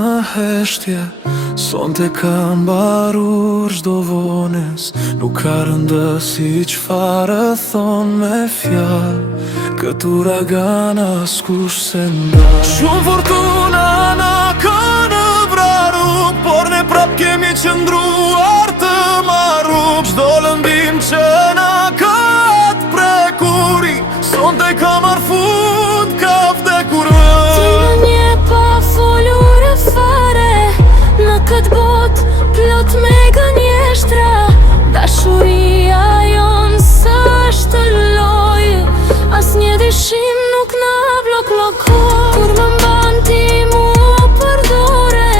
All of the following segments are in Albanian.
në heshtje. Sonte ka mbarur çdo vones, nuk ka rëndësi çfarë thon me fjalë. Këtë uragan askush se ndal. Shumë fortuna na kanë vrarur, por ne prap kemi qëndruar të marruk. Çdo lëndim që na ka të prekuri, sonte ka marrë fund, ka vdekur. Ti në një pa folur e fare, në këtë bot plot me gënjeshtra. Dashuria jonë s'është lojë, as një dishim nuk na blokoj. Kur më mban ti mua përdore,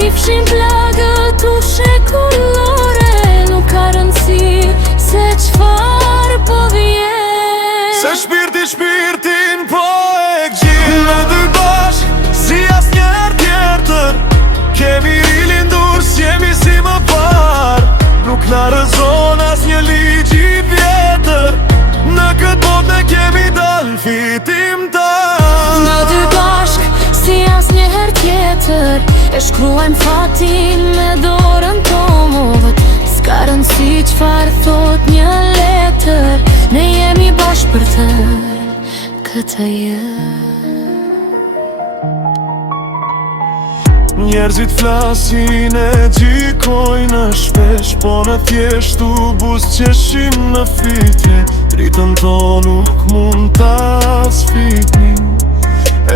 i fshin plagët u shekullore. Nuk ka rëndësi se çfarë po vjen, se shpirti shpirtin po e gjin. Në dy bashk si asnjëherë tjetër, kemi rilindur s'jemi si më parë. Nuk na rëzon asnjë ligj i vjetër, në këtë botë ne kemi dal fitim tan. në dy bashk si asnjëherë tjetër, e shkruajmë fatin me dorën tonë. S'ka rëndësi çfarë thot një letër, ne jemi bashkë për të këtë jetë. Njerëzit flasin e gjikojnë shpesh, po në thjesht u buz qeshim në fitje. Dritën to nuk mund ta sfitni,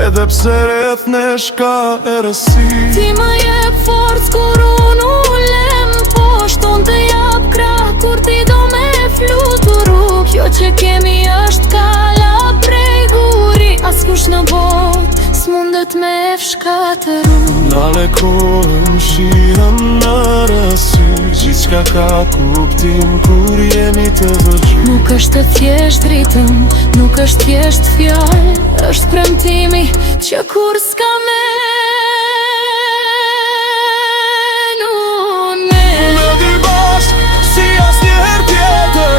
edhe pse rreth nesh ka erësi. Ti më jep forcë kur unë ulem poshtë, unë të jap krah kur ti do me fluturu. Kjo që kemi është kala prej guri, askush në botë s'mundet me fshkatëru. Nale kohën shirën në rësi, gjithçka ka kuptim kur jemi të vëgjur. Nuk është thjesht dritëm, nuk është thjesht fjallë, është premtimi që kur s'ka me Në dy bashk si asnjëherë tjetër,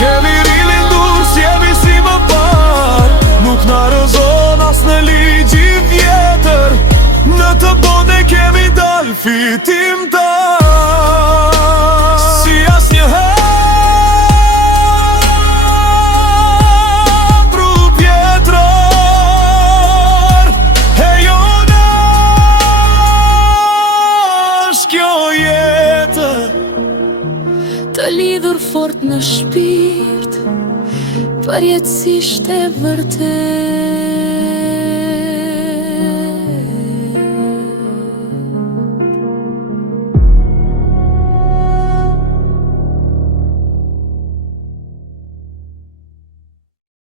kemi rilindur s'jemi si më parë. Nuk na rëzon as në ligj i vjetër, në të botë kemi dal fitim tan. Si asnjëherë të lidhur fort në shpirt, përjetësisht e vërtet.